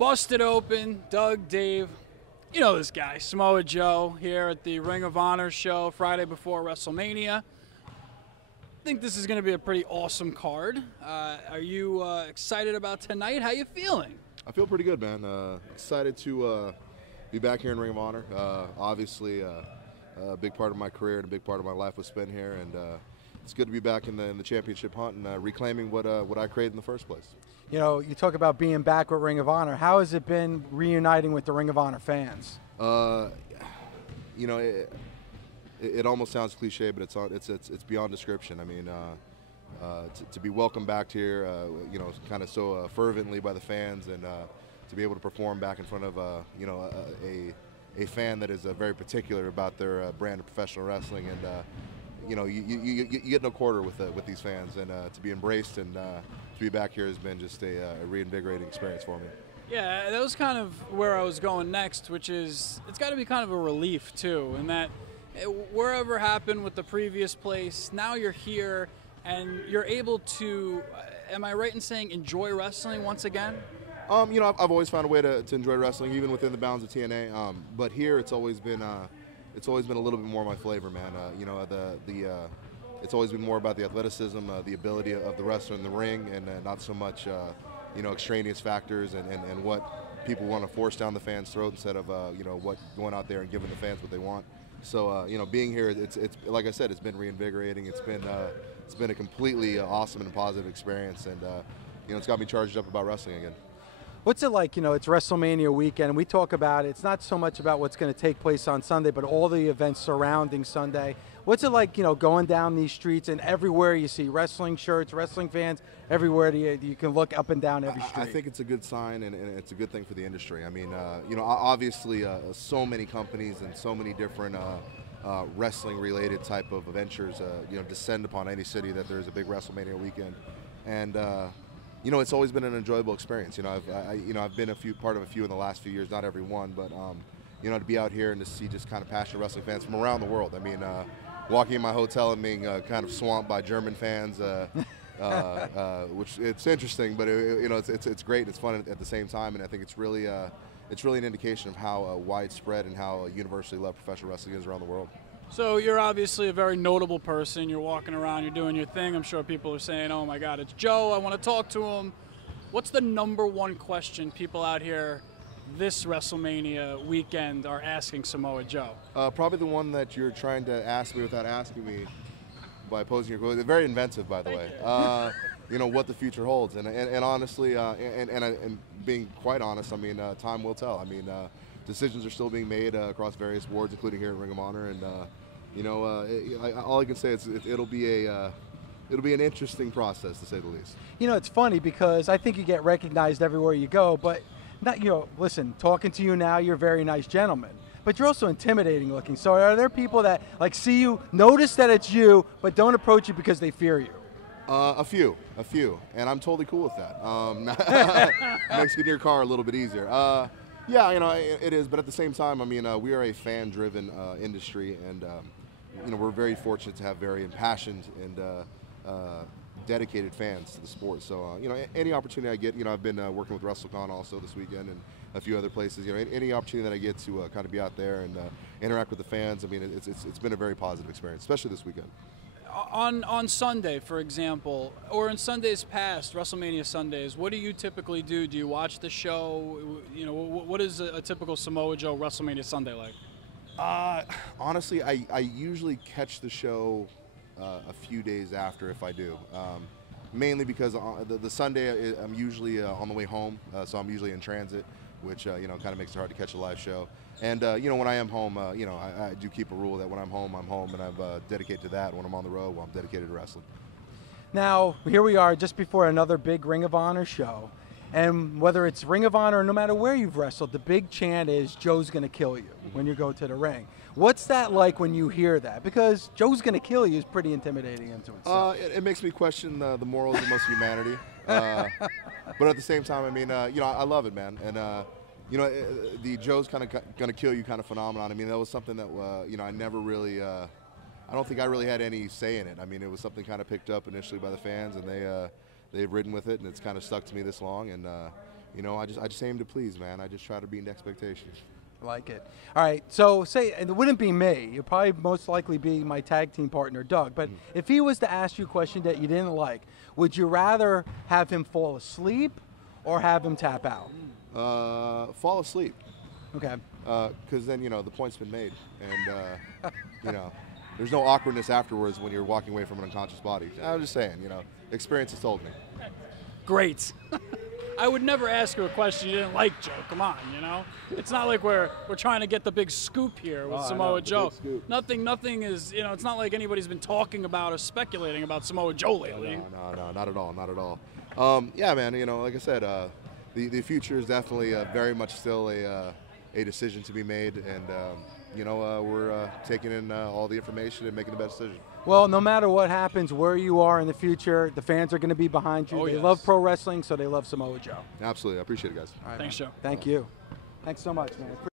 Busted open, Doug, Dave. You know this guy, Samoa Joe, here at the Ring of Honor show Friday before WrestleMania. I think this is going to be a pretty awesome card. Are you excited about tonight? How you feeling? I feel pretty good, man. Excited to be back here in Ring of Honor. Obviously, a big part of my career and a big part of my life was spent here, and it's good to be back in the championship hunt and reclaiming what I created in the first place. You know, you talk about being back with Ring of Honor. How has it been reuniting with the Ring of Honor fans? You know, it almost sounds cliche, but it's beyond description. I mean, to be welcomed back here, you know, kind of so fervently by the fans, and to be able to perform back in front of you know, a fan that is very particular about their brand of professional wrestling, and you know, you get no quarter with these fans, and to be embraced and to be back here has been just a reinvigorating experience for me. Yeah, that was kind of where I was going next, which is it's got to be kind of a relief too, in that wherever happened with the previous place, now you're here and you're able to, am I right in saying, enjoy wrestling once again? You know, I've always found a way to enjoy wrestling, even within the bounds of TNA. But here, it's always been a little bit more my flavor, man. You know, it's always been more about the athleticism, the ability of the wrestler in the ring, and not so much, you know, extraneous factors and what people want to force down the fans' throat instead of, you know, what going out there and giving the fans what they want. So, you know, being here, it's like I said, it's been reinvigorating. It's been a completely awesome and positive experience, and you know, it's got me charged up about wrestling again. What's it like? You know, it's WrestleMania weekend, and we talk about it. It's not so much about what's going to take place on Sunday, but all the events surrounding Sunday. What's it like, you know, going down these streets and everywhere you see wrestling shirts, wrestling fans, everywhere you can look up and down every street? I think it's a good sign, and it's a good thing for the industry. I mean, you know, obviously so many companies and so many different wrestling-related type of ventures, you know, descend upon any city that there's a big WrestleMania weekend. And you know, it's always been an enjoyable experience. You know, I've been part of a few in the last few years, not every one, but you know, to be out here and to see just kind of passionate wrestling fans from around the world. I mean, walking in my hotel and being kind of swamped by German fans, which it's interesting, but you know, it's great. It's fun at the same time, and I think it's really an indication of how widespread and how universally loved professional wrestling is around the world. So you're obviously a very notable person. You're walking around, you're doing your thing. I'm sure people are saying, oh my God, it's Joe, I want to talk to him. What's the #1 question people out here this WrestleMania weekend are asking Samoa Joe? Probably the one that you're trying to ask me without asking me by posing your question. Very inventive, by the way. You know, what the future holds. And honestly, and being quite honest, I mean, time will tell. I mean, decisions are still being made across various boards, including here at Ring of Honor, and you know, all I can say is it'll be an interesting process, to say the least. You know, it's funny because I think you get recognized everywhere you go, but not, you know, listen, talking to you now, you're a very nice gentleman, but you're also intimidating looking. So are there people that like see you, notice that it's you, but don't approach you because they fear you? A few, and I'm totally cool with that. Makes getting your car a little bit easier. Yeah, you know, it is, but at the same time, I mean, we are a fan-driven industry, and you know, we're very fortunate to have very impassioned and dedicated fans to the sport. So, you know, any opportunity I get, you know, I've been working with WrestleCon also this weekend and a few other places. You know, any opportunity that I get to kind of be out there and interact with the fans, I mean, it's been a very positive experience, especially this weekend. On Sunday, for example, or in Sundays past, WrestleMania Sundays, what do you typically do? Do you watch the show? You know, what is a typical Samoa Joe WrestleMania Sunday like? Honestly, I usually catch the show a few days after, if I do. Mainly because the Sunday I'm usually on the way home, so I'm usually in transit, which you know, kind of makes it hard to catch a live show. And you know, when I am home, you know, I do keep a rule that when I'm home, and I'm dedicated to that. When I'm on the road, well, I'm dedicated to wrestling. Now, here we are just before another big Ring of Honor show. And whether it's Ring of Honor or no matter where you've wrestled, the big chant is, Joe's going to kill you when you go to the ring. What's that like when you hear that? Because Joe's going to kill you is pretty intimidating into itself. It makes me question the morals of most humanity. But at the same time, I mean, you know, I love it, man. And, you know, the Joe's kind of going to kill you kind of phenomenon. I mean, that was something that, you know, I never really, I don't think I really had any say in it. I mean, it was something kind of picked up initially by the fans, and they've ridden with it, and it's kind of stuck to me this long. And you know, I just aim to please, man. I just try to beat expectations. I like it. All right, so say, and it wouldn't be me. You'd probably most likely be my tag team partner, Doug. But if he was to ask you a question that you didn't like, would you rather have him fall asleep or have him tap out? Fall asleep. Okay. Because then, you know, the point's been made. And, you know, there's no awkwardness afterwards when you're walking away from an unconscious body. I'm just saying, you know, experience has told me. Great. I would never ask you a question you didn't like, Joe. Come on, you know. It's not like we're trying to get the big scoop here with Samoa Joe. Nothing is, you know. It's not like anybody's been talking about or speculating about Samoa Joe lately. No, not at all, not at all. Yeah, man. You know, like I said, the future is definitely very much still a decision to be made, and you know, we're taking in all the information and making the best decision. Well, no matter what happens, where you are in the future, the fans are going to be behind you. They love pro wrestling, so they love Samoa Joe. Absolutely. I appreciate it, guys. All right, Thanks, man. Joe. Thank you. Thanks so much, man.